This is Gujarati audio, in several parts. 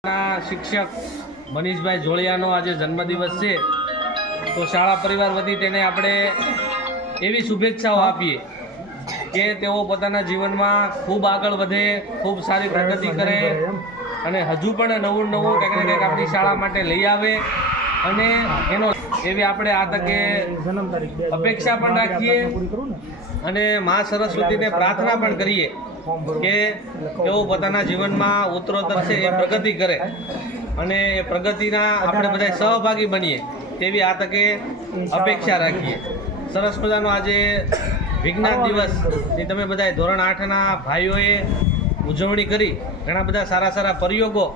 શિક્ષક મનીષભાઈ જોળિયાનો આજે જન્મદિવસ છે, તો શાળા પરિવાર વતી તેને આપણે એવી શુભેચ્છાઓ આપીએ કે તેઓ પોતાના જીવનમાં ખૂબ આગળ વધે, ખૂબ સારી પ્રગતિ કરે અને હજુ પણ નવું કંઈક ને કંઈક આપણી શાળા માટે લઈ આવે અને એનો એવી આપણે આ તકે અપેક્ષા પણ રાખીએ અને મા સરસ્વતીને પ્રાર્થના પણ કરીએ કે તેઓ પોતાના જીવનમાં ઉત્તરોત્તર છે એ પ્રગતિ કરે અને એ પ્રગતિના આપણે બધા સહભાગી બનીએ તેવી આ તકે અપેક્ષા રાખીએ. સરસ મજાનો આજે વિજ્ઞાન દિવસની તમે બધા ધોરણ 8ના ભાઈઓએ ઉજવણી કરી. ઘણા બધા સારા પ્રયોગો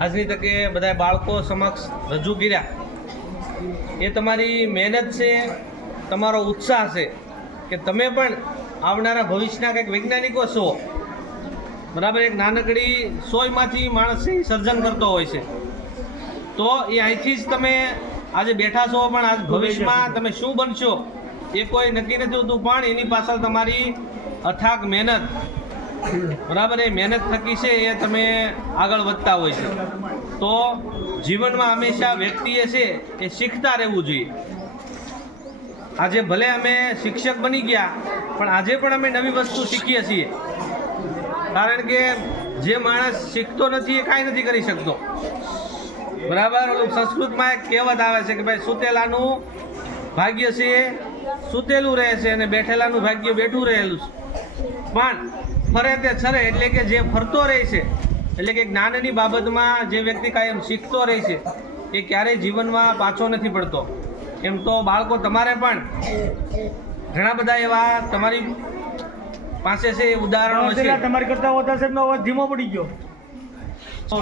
આજની તકે બધા બાળકો સમક્ષ રજૂ કર્યા. એ તમારી મહેનત છે, તમારો ઉત્સાહ છે કે તમે પણ આવનારા ભવિષ્યના કંઈક વૈજ્ઞાનિકો છો. બરાબર, એક નાનકડી સોયમાંથી માણસ સર્જન કરતો હોય છે, તો એ અહીંથી જ તમે આજે બેઠા છો, પણ આજ ભવિષ્યમાં તમે શું બનશો એ કોઈ નક્કી નથી હોતું, પણ એની પાછળ તમારી અથાગ મહેનત, બરાબર, એ મહેનત થકી છે એ તમે આગળ વધતા હોય છે. તો જીવનમાં હંમેશા વ્યક્તિએ છે એ શીખતા રહેવું જોઈએ. આજે ભલે અમે શિક્ષક બની ગયા, પણ આજે પણ અમે નવી વસ્તુ શીખીએ છીએ, કારણ કે જે માણસ શીખતો નથી એ કાંઈ નથી કરી શકતો. બરાબર, સંસ્કૃતમાં એક કહેવત આવે છે કે ભાઈ સૂતેલાનું ભાગ્ય છે સૂતેલું રહે છે અને બેઠેલાનું ભાગ્ય બેઠું રહેલું છે. પણ ફરે તે છરે, એટલે કે જે ફરતો રહે છે, એટલે કે જ્ઞાનની બાબતમાં જે વ્યક્તિ કાયમ શીખતો રહે છે એ ક્યારેય જીવનમાં પાછો નથી પડતો. એમ તો બાળકો તમારે પણ ઘણા બધા એવા તમારી પાસે છે ઉદાહરણો છે. તમારી કરતા હોતા સાહેબનો અવાજ ધીમો પડી ગયો.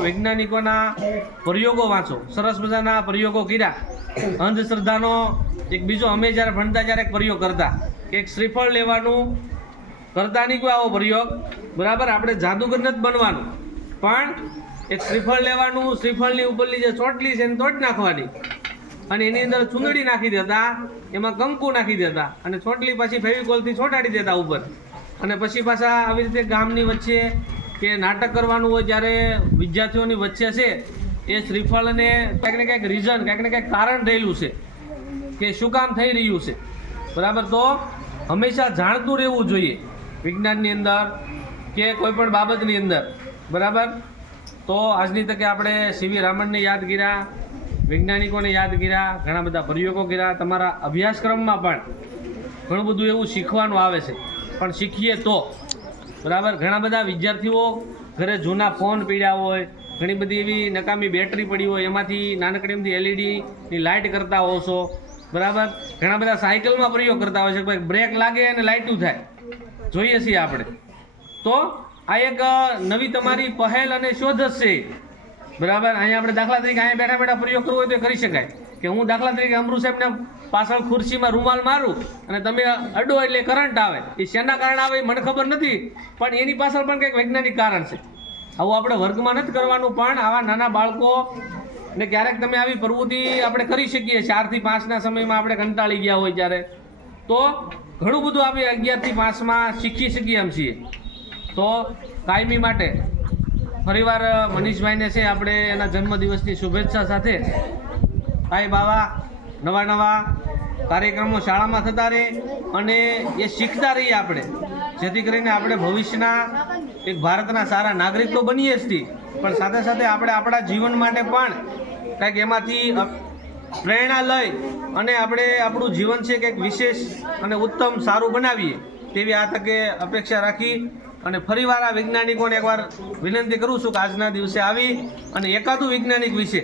વૈજ્ઞાનિકોના પ્રયોગો વાંચો, સરસ મજાના પ્રયોગો કર્યા. અંધશ્રદ્ધાનો એક બીજો, અમે જ્યારે ભણતા ત્યારે એક પ્રયોગ કરતા કે એક શ્રીફળ લેવાનું, કરતા નહીં કોઈ આવો પ્રયોગ, બરાબર, આપણે જાદુગર નથી બનવાનું, પણ એક શ્રીફળ લેવાનું, શ્રીફળની ઉપરની જે ચોટલી છે એને તોડી નાખવાની અને એની અંદર ચૂંદડી નાખી દેતા, એમાં કંકુ નાખી દેતા અને ચોટલી પાછી ફેવિકોલથી ચોંટાડી દેતા ઉપર. અને પછી પાછા આવી રીતે ગામની વચ્ચે કે નાટક કરવાનું હોય જ્યારે વિદ્યાર્થીઓની વચ્ચે છે એ શ્રીફળને કંઈક ને કંઈક રીઝન, કંઈક ને કંઈક કારણ રહેલું છે કે શું કામ થઈ રહ્યું છે. બરાબર, તો હંમેશા જાણતું રહેવું જોઈએ વિજ્ઞાનની અંદર કે કોઈ પણ બાબતની અંદર. બરાબર, તો આજની તકે આપણે સીવી રામણને યાદ કર્યા, વૈજ્ઞાનિકોને યાદ કર્યા, ઘણા બધા પ્રયોગો કર્યા. તમારા અભ્યાસક્રમમાં પણ ઘણું બધું એવું શીખવાનું આવે છે, પણ શીખીએ તો. બરાબર, ઘણા બધા વિદ્યાર્થીઓ ઘરે જૂના ફોન પીડ્યા હોય, ઘણી બધી એવી નકામી બેટરી પડી હોય, એમાંથી નાનકડીમાંથી એલઈડીની લાઇટ કરતા હોવ છો. બરાબર, ઘણા બધા સાયકલમાં પ્રયોગ કરતા હોય છે કે ભાઈ બ્રેક લાગે અને લાઇટું થાય, જોઈએ છીએ આપણે. તો આ એક નવી તમારી પહેલ અને શોધ જ છે. બરાબર, અહીંયા આપણે દાખલા તરીકે અહીંયા બેઠા પ્રયોગ કરવો હોય તો કરી શકાય કે હું દાખલા તરીકે અમૃત સાહેબને પાછળ ખુરશીમાં રૂમાલ મારું અને તમે અડો એટલે કરંટ આવે. એ શેના કારણે આવે એ મને ખબર નથી, પણ એની પાછળ પણ કંઈક વૈજ્ઞાનિક કારણ છે. આવું આપણે વર્ગમાં નથી કરવાનું, પણ આવા નાના બાળકો ને ક્યારેક તમે આવી પ્રવૃત્તિ આપણે કરી શકીએ. 4 થી 5ના સમયમાં આપણે કંટાળી ગયા હોય ત્યારે, તો ઘણું બધું આપણે 11 થી 5માં શીખી શકીએ એમ છીએ. તો કાયમી માટે ફરીવાર મનીષભાઈને છે આપણે એના જન્મદિવસની શુભેચ્છા સાથે ભાઈ બાવા નવા કાર્યક્રમો શાળામાં થતા રહે અને એ શીખતા રહીએ આપણે, જેથી કરીને આપણે ભવિષ્યના એક ભારતના સારા નાગરિક તો બનીએ જ છીએ, પણ સાથે સાથે આપણે આપણા જીવન માટે પણ કંઈક એમાંથી પ્રેરણા લઈ અને આપણે આપણું જીવન છે કંઈક વિશેષ અને ઉત્તમ સારું બનાવીએ તેવી આ તકે અપેક્ષા રાખી અને ફરીવાર આ વૈજ્ઞાનિકોને એકવાર વિનંતી કરું છું કે આજના દિવસે આવી અને એકાદું વૈજ્ઞાનિક વિશે